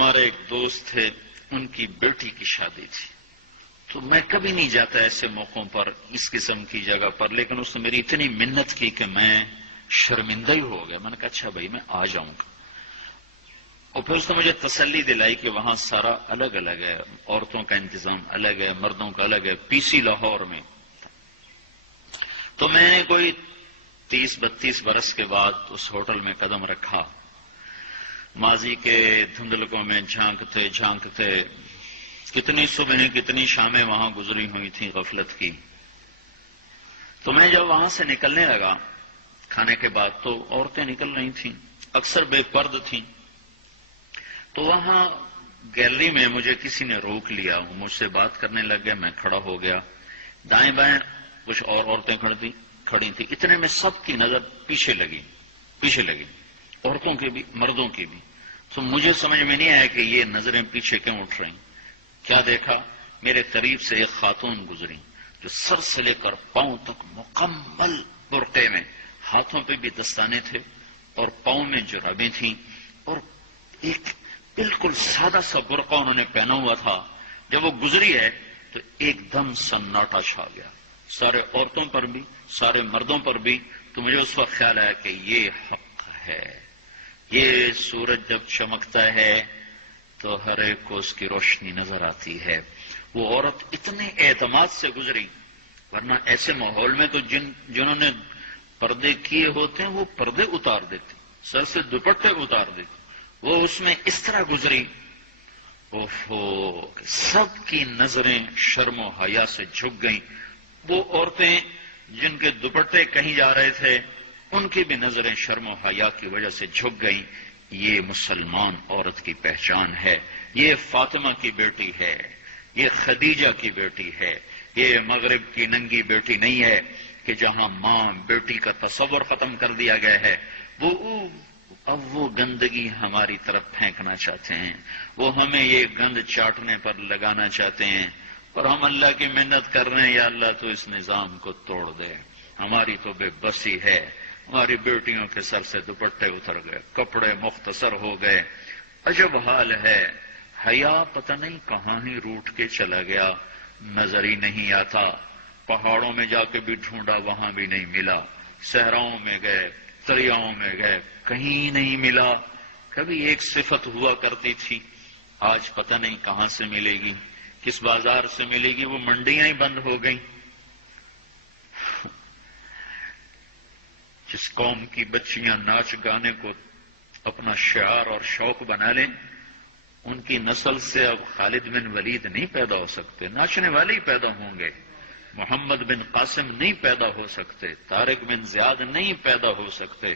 ہمارے ایک دوست تھے، ان کی بیٹی کی شادی تھی، تو میں کبھی نہیں جاتا ایسے موقعوں پر اس قسم کی جگہ پر، لیکن اس نے میری اتنی منت کی کہ میں شرمندہ ہی ہو گیا. میں نے کہا اچھا بھائی میں آ جاؤں گا. اور پھر اس نے مجھے تسلی دلائی کہ وہاں سارا الگ الگ ہے، عورتوں کا انتظام الگ ہے، مردوں کا الگ ہے، پی سی لاہور میں. تو میں نے کوئی 30-32 برس کے بعد اس ہوٹل میں قدم رکھا. ماضی کے دھندلکوں میں جھانکتے جھانکتے کتنی صبح کتنی شامیں وہاں گزری ہوئی تھیں غفلت کی. تو میں جب وہاں سے نکلنے لگا کھانے کے بعد تو عورتیں نکل رہی تھیں، اکثر بے پرد تھیں. تو وہاں گیلری میں مجھے کسی نے روک لیا، مجھ سے بات کرنے لگ گیا. میں کھڑا ہو گیا. دائیں بائیں کچھ اور عورتیں کھڑی تھیں. اتنے میں سب کی نظر پیچھے لگی، عورتوں کی بھی مردوں کی بھی. تو مجھے سمجھ میں نہیں آیا کہ یہ نظریں پیچھے کیوں اٹھ رہی. کیا دیکھا، میرے قریب سے ایک خاتون گزری جو سر سے لے کر پاؤں تک مکمل برقعے میں، ہاتھوں پہ بھی دستانے تھے اور پاؤں میں جرابیں تھیں، اور ایک بالکل سادہ سا برقع انہوں نے پہنا ہوا تھا. جب وہ گزری ہے تو ایک دم سناٹا چھا گیا، سارے عورتوں پر بھی سارے مردوں پر بھی. تو مجھے اس وقت خیال آیا کہ یہ حق ہے. یہ سورج جب چمکتا ہے تو ہر ایک کو اس کی روشنی نظر آتی ہے. وہ عورت اتنے اعتماد سے گزری، ورنہ ایسے ماحول میں تو جنہوں نے پردے کیے ہوتے ہیں وہ پردے اتار دیتے، سر سے دوپٹے اتار دیتے. وہ اس میں اس طرح گزری، سب کی نظریں شرم و حیا سے جھک گئیں. وہ عورتیں جن کے دوپٹے کہیں جا رہے تھے ان کی بھی نظریں شرم و حیا کی وجہ سے جھک گئیں. یہ مسلمان عورت کی پہچان ہے. یہ فاطمہ کی بیٹی ہے، یہ خدیجہ کی بیٹی ہے. یہ مغرب کی ننگی بیٹی نہیں ہے کہ جہاں ماں بیٹی کا تصور ختم کر دیا گیا ہے. اب وہ گندگی ہماری طرف پھینکنا چاہتے ہیں، وہ ہمیں یہ گند چاٹنے پر لگانا چاہتے ہیں. اور ہم اللہ کی منت کر رہے ہیں، یا اللہ تو اس نظام کو توڑ دے. ہماری تو بے بسی ہے. ہماری بیٹیوں کے سر سے دوپٹے اتر گئے، کپڑے مختصر ہو گئے. عجب حال ہے. حیا پتہ نہیں کہاں ہی روٹ کے چلا گیا، نظر ہی نہیں آتا. پہاڑوں میں جا کے بھی ڈھونڈا، وہاں بھی نہیں ملا. صحراؤں میں گئے، دریاؤں میں گئے، کہیں نہیں ملا. کبھی ایک صفت ہوا کرتی تھی، آج پتہ نہیں کہاں سے ملے گی، کس بازار سے ملے گی. وہ منڈیاں ہی بند ہو گئیں. جس قوم کی بچیاں ناچ گانے کو اپنا شعار اور شوق بنا لیں، ان کی نسل سے اب خالد بن ولید نہیں پیدا ہو سکتے، ناچنے والے ہی پیدا ہوں گے. محمد بن قاسم نہیں پیدا ہو سکتے، طارق بن زیاد نہیں پیدا ہو سکتے.